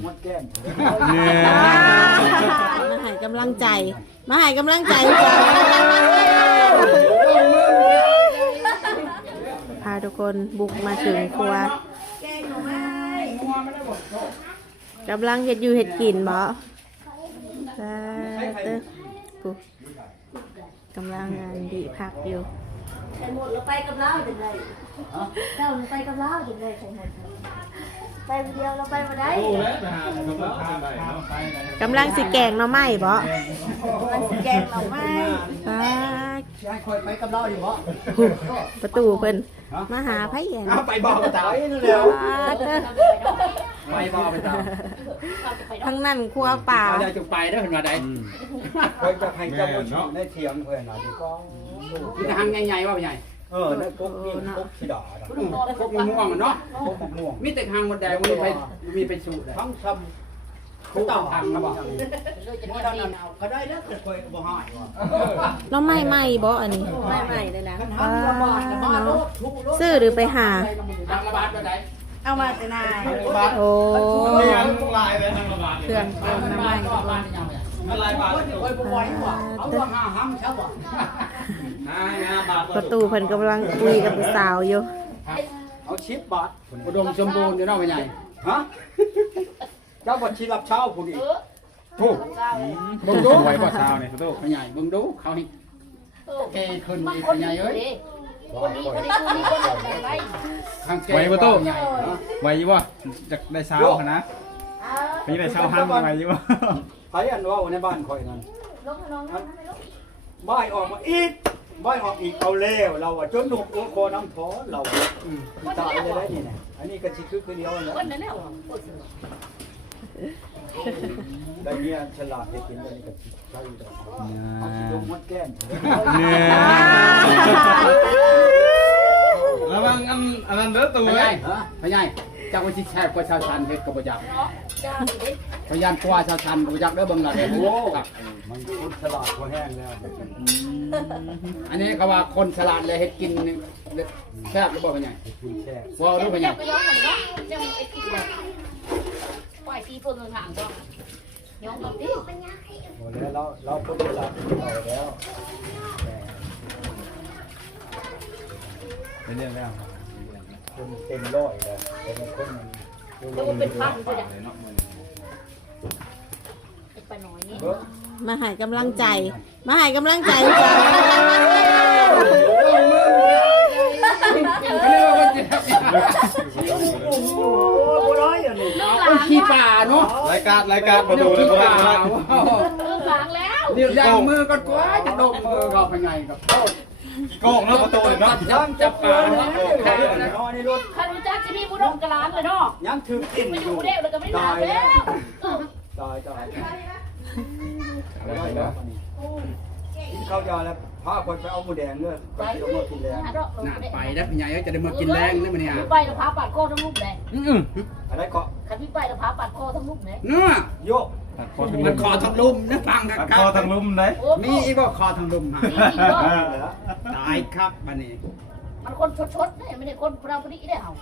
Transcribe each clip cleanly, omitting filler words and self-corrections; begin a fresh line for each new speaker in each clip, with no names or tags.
มดแก้ม
มาให้กำลังใจมาให้กำลังใจจ้าพาทุกคนบุกมาถึงครัวกำลังเห็ดอยู่เห็ดกินบ่ปุ๊บกำลังงานดีพักอยู่
หมดเราไปกับเราถึงไรเราไปกับเราถึงไรไปเดียวเราไปมาได้
กำลังสิแกงหน่อไม้บ่
มันสิแกงหน่อไม้
ยายคอยไปกับเราอยู่บ่
ประตูเพิ่นมาหาไผแอน
ไปบ่ไปตายนั่นแหละไปบ่ไปตาย
ทั้งนั้นครัวป่า
เราจะไปได้เพิ่นว่าได้คอยจะให้เจ้าบ่ชูได้เถียงเพิ่นน่ะดีกว่าที่ทางใหญ่ๆว่าใหญ่นั่นพวกนี้พวกขี้ดาพวกม่วงเนาะพวกม่วงมีแต่ทางบนแดงมีไปสู่ทั้งซ้ำเขาต้องทางนะบ่ก็ได้แล้วแต่คอยบ่หายว่ะ
น้องใหม่บ่อันนี้
ไม่เลยนะ
ซื้อหรือไปหา
ทางระบาดบ่ได้
เอามาแต่นาย
โอ้
ลายเลยทางระบาด
เครื่องเติมน้ำมัน
มันลายบาทคอยบ่ไหวว่ะเอาว่า5ห้ำซะบ่
ประตูเพิ่นกำลังคุยกับผู้สาวอยู่
เอา10 บาทอุดมสมบูรณ์อยู่เนาะพ่อใหญ่ฮะเจ้าบ่สิรับเช้าผู้นี้โอ้เบิ่งดูไว้บ่เช้านี่ประตูพ่อใหญ่เบิ่งดูเขานี่แกขึ้นอีกพ่อใหญ่เอ้ยคนนี้ไว้ประตูไว้อยู่บ่จักได้เช้าคั่นนะมีได้เช้าหันไว้อยู่บ่ไผอันว่าในบ้านข่อยนั่นบ้ายออกมาอีกบ้ายออกอีกเอาแล้วเราอ่ะจนหนุกโอ้โคน้ำท้อเราตายเลยได้นี่นะอันนี้ก็สิคือเดียวนะได้เนี่ยฉลาดเฮ็ดกินได้นี่ก็สิใช่ดอกเอาสิลงมดแก้ม
ระวังอันนั้นเด้อตัวไง
พ่อใหญ่จักว่าสิแซ่บกว่าชาวชันเฮ็ดก็บ่จักพยายามกว่าชาวชันบ่จักเด้อเบิ่งล่ะโอ้มันคนฉลาดกว่าแห้งแล้วอันนี้เขาว่าคนฉลาดเลยเฮ็ดกินแซ่บหรือบ่พ่อใหญ่แซ่บว่ารู้พ่อใหญ่
ปล่อยตีคนห่างๆก็ยอมรับดิ
โอ้แล้วเราคนฉลาดเราแล้วเป็นเรื่องแล้วคนเต็มร้อยเลยเป็นคน
มันเป็นพันก็ได้ไปหน่อยนี่
มาให้กำลังใจมาให้กำลังใจจ้า
ขี้ป่าเนาะ
รายการประตูเลย
ล้างแล้ว
เดี๋ยวยางมือก็กว้าจะดมมือก็เป็นไงกับ
โกงแล้วประตูเลยเนาะ
ย่างจับป่าเนาะนี่รถ
คันรู้จักจะมีบุญกระลานเลยเนาะ
ยังถือกินอยู่
เด็กแล้วก็ไม่ได้แล้ว
ตายเข้ายาแล้วพาคนไปเอาหมูแดงด้วยไปลงมากินแรงน่าไปนะพี่ใหญ่จะได้มากินแรงนี่มันเนี่ย
ไปแล้วพาปัดโคทั้งลูกเลย
อะไรเกาะ
คันที่ไปแล้วพาปัดโคทั้งลูกเลย
เนื้อโยกมันคอทางลุ่มนะฟัง
คอทางลุ่มเลย
มีอีกก็คอทางลุ่มตายครับบันนี้
มันคนชดเนี่ยไม่ได้คนเราพอดีได้เอา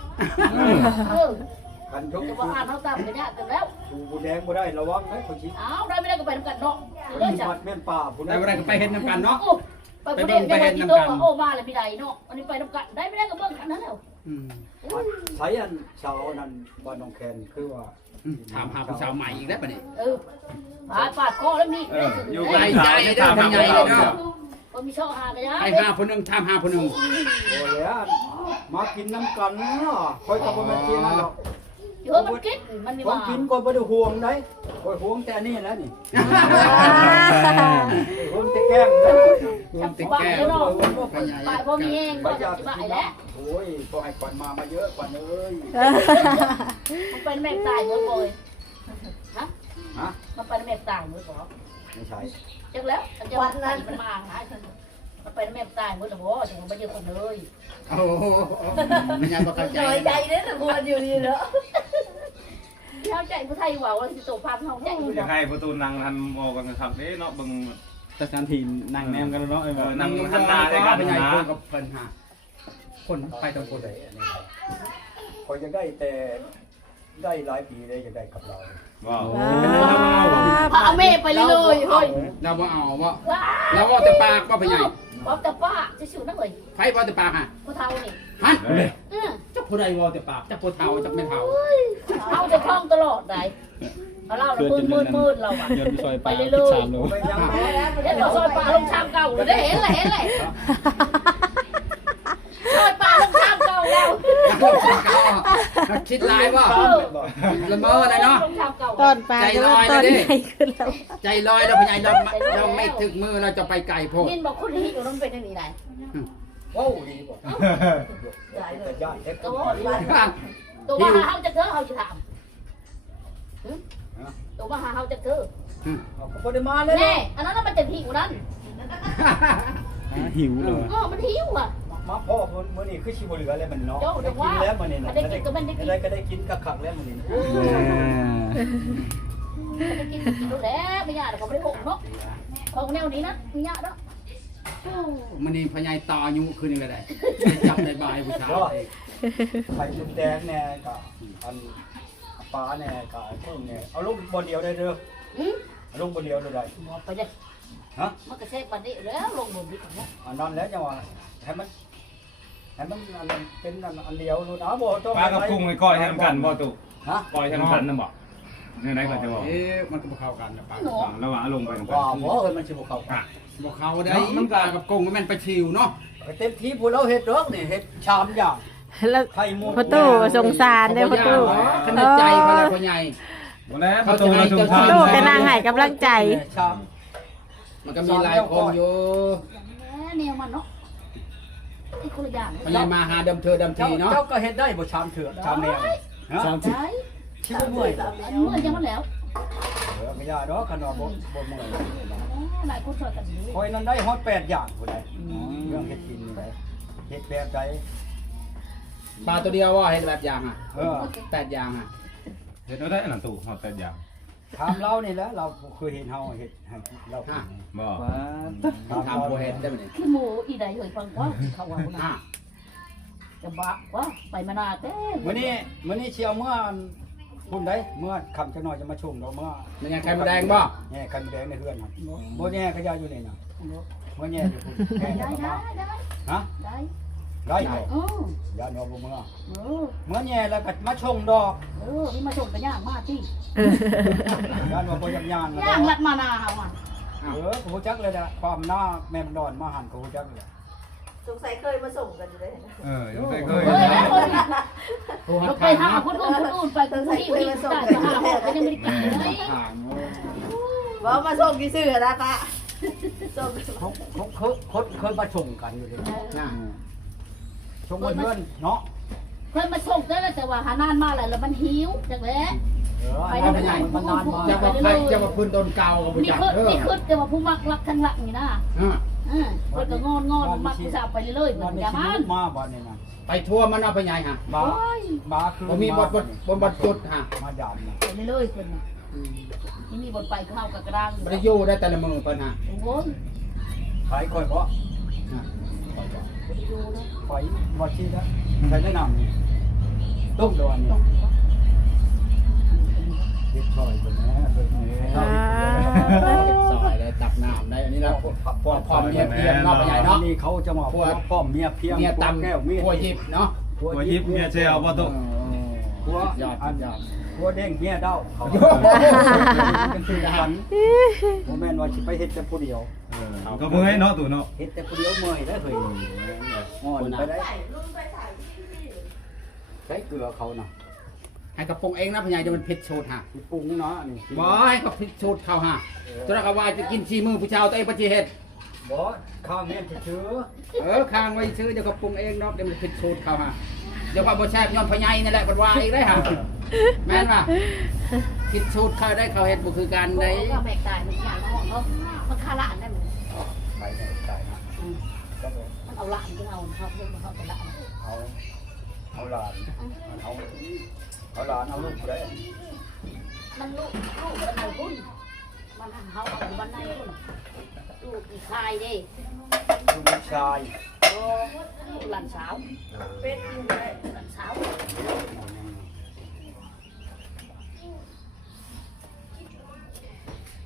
กันยก
จะว่าอ่านเขาตามกันเนี่ยแต่แล้ว
บูแดงบูได้ระวังนะคนชี้
อ้าวได้ไม่ได้ก็ไปน้ำกันเนาะ
มัดแม่นป่าบูได้ก็ไปเห็นน้ำกันเนาะ
ไปเบิ่งไปเห็นน้ำกันโอ้มาเลยพี่ใดเนาะอันนี้ไปน้ำกันได้ไม่ได้ก็เบิ่งกันนั่นแล้ว
ใช้อันชาวนั้นบ้านน้องแคนคือว่าถามหาผู้สาวใหม่อีกแล้วปะเนี่ย
ปาดคอแล้วมี
อยู่ใหญ่ใหญ่ได้ทำใหญ่เลยเนาะ
ก็มีช่อหากันยัง
ไปหาคนหนึ่งทำหาคนหนึ่งโอ้ยมากินน้ำกันเนาะคอยกับมันเชียร์นะเรา
เยอะมันกินมันมีว่า
กินก่อนไปดูห่วงได้คอยห่วงแต่นี่แล้วนี่ห่วงแต่แก้มห่วงแต่แก้ม
ปาดพอมีเองก็จะบ่ายแล้ว
โอ้ยพอให้ก่อนมาเยอะก่อนเลย
มันเป็นแม่ตายมือบ่อยฮะมันเป็นแม่ตายมือบ่
ไม่ใช่
จังแล้ววันนั้นมันมาหามันเป็นแม่ตายมือบ่ถึงมันเยอะคนเลย
โอ้โหไม่ยังก็เข้าใจ
น้อยใจเด้อแต่คนอยู่นี่เนาะเข้าใจผู้ไทยว่าว่าสิโตพันเฮาใจอยู่
จะให้ประตูนั่งทันมอกันครับเด้เนาะบึงแต่ทันทีนั่งแนมกันเนาะนั่งทันหน้าได้กันนะ
กับเพิ่นหาคนไปตรงคนใดคอยจะได้แต่ได้หลายปีเลยจะได้กับเรา
ว้าว
เอาแม่ไปเลยเฮ้ย
เราบ่เอาบ่เราบ่แต่ปากบ่เป็นไง
บอกแต่ป้าจะชิวนักเลย
ไผบ่แต่ปากฮะ
ผู้เฒ่านี่
ฮั่นจักผู้ใดบ่แต่ปากจักผู้เฒ่าจักแม่เฒ่า
เอาจะท่องตลอดได้เอาเล่าแล้วมืดเราอ่ะไปเลยเลย
ไปยังไง
เดี๋ยวซอยปลาลงชามเก่าเลยได้เห็นเลยซอยปลาลงชามเก่าแล้ว
คิดหลายบ่ละเมอเลยเนาะ
ลงชามเก่า
ต้นปลาก็ว่าต้นใหญ่ขึ้นแล้ว
ใจลอยแล้วพญายเราไม่ถึงมือเราจะไปไกลโพด
มินบอกคนที่อยู่นั่นเป็นยังไงได้
ว้าวดีบ่
ได้เลย
ยอดเฮ็ด
ตัวมาหาเฮาจะเจอเฮาจะถามตัวมาหาเฮาจะเจอ
ก็บ่ได้มาเลย
แน่อันนั้นมันจะหิวนั่น
หิวเลย
มันหิวอ่ะ
มาพ่อมื้อนี้คือสิบ่เหลือแล้วมันเนาะได้กินแล้วมื้อนี้นะก็ได้กินคักๆแล้วมื้อนี้
จะกินดูแล้วไม่ยากเขาไม่ได้หกเนาะของแนวนี้นะไม่ยากเนาะ
มื้อนี้พญายต่ออายุคืนนึงก็ได้จับได้บายผู้ชายไข่มุกแดงแน่ก็อันปลาแน่ก็กุ้งแน่เอาลูกบ่เดียวได้เด้อลูกบ่เดียวได้
ไปเลยฮะมันก็เซฟบันนี้แล้วลงบนนี้ของเนาะ
อันนั้นแล้วจังว่าให้มันอันเป็นอันเดียวนู่นเอาบ่ต้อง
ปลากับกุ้งไอ้ก้อยให้ทำกันบ่ตุ
ฮะ
ก้อยให้ทำกันนะบ่เนี่ยไหนก็จะบอก
มันก็บ่เข้ากันนะปลา
ระหว่างลงไปกัน
ว่าบ่มันสิบ่เข้ากันบ่เข้าได้มันก็กับกงมันไปชิวเนาะเต็มที่ผู้เราเฮ็ดดอกนี่เฮ็ดชามอย่าง
แล้วพ่อตู้สงสารเด้อพ่อตู้
ขนาดใจเขาแล้วพ่อใหญ่
บ่แล้วประตูเราจุ่ม
พ่อ
ทาง
ตู้ก็นางให้กำลังใจ
ชามมันก็มีหลายคนอยู่
แนวมันเนาะที่คนละอย่าง
พ่อใหญ่มาหาดำเธอดำทีเนาะเจ้าก็เฮ็ดได้บ่ชามเถื่อชามแนวชาม
ได้
ชิวเมื่อย
เมื่อยังมันแล้ว
ไม่ยากดอกขนาดบ่เมื่อย
หลายคนช่วยกัน
คอยนั้นได้ฮอด8อย่างผู้ใดเรื่องเฮ็ดกินนี่ได้เฮ็ดแบบใดปลาตัวเดียวว่าเฮ็ดแบบอย่างอ่ะ8อย่างอ่ะ
เฮ็ดได้อันนั้นตู่ฮอดแต่อย่าง
ถามเรานี่แหละเราเคยเห็นเฮาเฮ็ดให้เรากิน
บ่
ถามบ่เฮ็ดได้บ่นี่
คือหมูอีใดเฮ้ยฟังก็เขาว่าคนนั้นจะบะว่าไปมานาเต้
มื้อนี้เชียวเมื่อคุณได้เมื่อคำจักหน่อยจะมาชมเราเมื่อมันยังไข่มดแดงบ่แง่ไข่มดแดงในเฮือนน่ะบ่แง่ก็ยาอยู่นี่น่ะบ่แง่อยู่พุ่นแง่
ได้
ฮะ
ได้
ได้บ่ ยาเนาะบ่เมื่อแง่แล้วก็มาชงดอก
นี่มาชมกันย่างมากที่
ยาเนาะบ่ย่าง
ย่างรัดมานาเฮาอ่ะ
กูฮู้จักเลยนะความหน้าแม่มันดอนมาหันกูฮู้จักเลย
สงสัยเคยมาส่งกันอยู่เลย
ยังเคย
เฮ้ยแล้วคนไปหาคนอื่นไปคนที่ไปส่งกันหาก็ยังไม่ได้กินเลย
ว่ามาส่งกี่ซื่อนะป้าส่ง
เขาเคยมาชงกันอยู่เลยนะชงเพื่อนเนาะ
เพิ่นมาส่งได้แล้วแต่ว่าหานานมาแล้วมันหิวจังแล้ว
ไปได้เป็นไงมันนานมาจะมาใครจะมาพื้นต้นเก่ากับผู้จัดนี่
คือจะมาผู้มักรักทั้งหลักนี่นะเพิ่นก็งอนมักผู้สาวไปเรื่อยๆเหมือนกัน
มาบ้านนี่นะ
ไปทั่วมันเอาไปไงฮะ
มาคือ
ผมมีบทจุดฮะ
มาดามนะ
ไปเรื่อยๆเพิ่นนี่มีบทไปเข้ากับกระด้าง
ไม่ได้อยู่ได้แต่ละมือเพิ่นฮะ
โอ้ย
ขายค่อยเพราะ
ดูนะ
ขายวัดชีนะใช้แนะนำต้มดอนเนี่ยเด็กชอยคนนี้เป็น
ซอยเลยตักน้ำได้อันนี้เราพอเมียเพียงนอกไปใหญ่เนาะ
นี่เขาจะมาพวกพ่อเมียเพียง
เมียตำ
แก้วมี
หัวยิบเนาะ
หัวยิบเมียเจลบ่ตุ
หัวย
อดยอด
หัวเด้งเมียเด้าเขาเป็นสื่อกันโมแม่นว่าสิไปเฮ็ดแต่ผู้เดียว
ก็เมื่อยเนาะตู่เนาะ
เฮ็ดแต่ผู้เดียวเมื่อยได้เฮ้ยงอนไปได้ใช้เกลือเขาน่ะ
ให้กระปงเองนะพญายจะมันผิดสูตรฮะ
มีปรุงนี่เนาะนี่
บ่ให้กับผิดสูตรเขาฮะตัวเราก็ว่าจะกินชีมือผู้ชาวตัวเองปฏิเหตุ
บ่ข้าวเมียนชื่อ
ค้างไว้ซื้อเดี๋ยวกระปงเองเนาะเดี๋ยวมันผิดสูตรเขาฮะเดี๋ยวว่าบ่แซ่บย้อนพญายนี่แหละมันว่าอีกได้ฮะแม่นป่ะผิดสูตรเขาได้เขาเฮ็ดบ่คือการได้
ก็แบกตายมันอย่างเขามันคาละได้มัน
ไปไหนได้นะ
มันเอาละมันเอาเขาเพิ่งมาเขาเป็นละ
เอาหลานเอาหลานเอาลูกได้
มันลูกมันเอาหุ้นมันเขาเอาวันไหนหุ้นลูกอีกชายดิ
ลูกชาย
หลานสาว
เป็นอยู่เลย
หลานสาว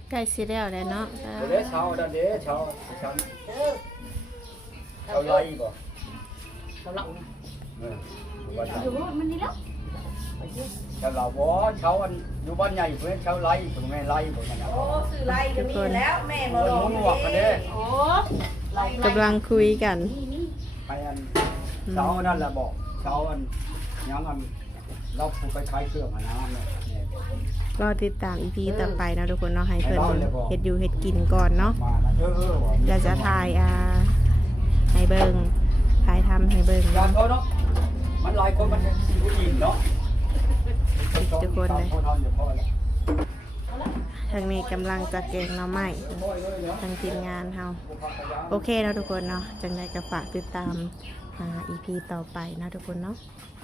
ใกล้สิแล้วแหละเนาะ
เด้อเช้าเด้อเช้าเช้า
เด้อ
เช้าไล่บ่
เขาเล่า
วัน
อยู่มันนี่แล้ว
เช้าเราบ่เช้าอันอยู่บ้านใหญ่เพิ่นเช้าไล่เพิ่นแม่ไล่เพิ่นนะ
โอ้สื่อไรก็มีแล้วแม่มาลง
โอ้
กำลังคุยกัน
ไปอันเช้านั่นแหละบอกเช้าอันยังอันเราผูกไปขายเครื่องมาน้ำเนี่ย
รอติดตาม EP ต่อไปนะทุกคนเนาะให้เพิ่นเฮ็ดอยู่เฮ็ดกินก่อนเนาะ
มาว่ะ
แล้วจะถ่ายให้เบิ่งถ่ายทำให้เบิ่ง
ยามเขาเนาะมันหลายคนมันสิบ่อิ่มเนาะ
ทุกคนเลย
คนนอนอยู่พอแล้ว
ทางนี้กำลังจะแกงหน่อไม้ทางทีมงานเฮาโอเคเนาะทุกคนเนาะจังไดก็ฝากติดตามEP ต่อไปนะทุกคนเนาะ
เ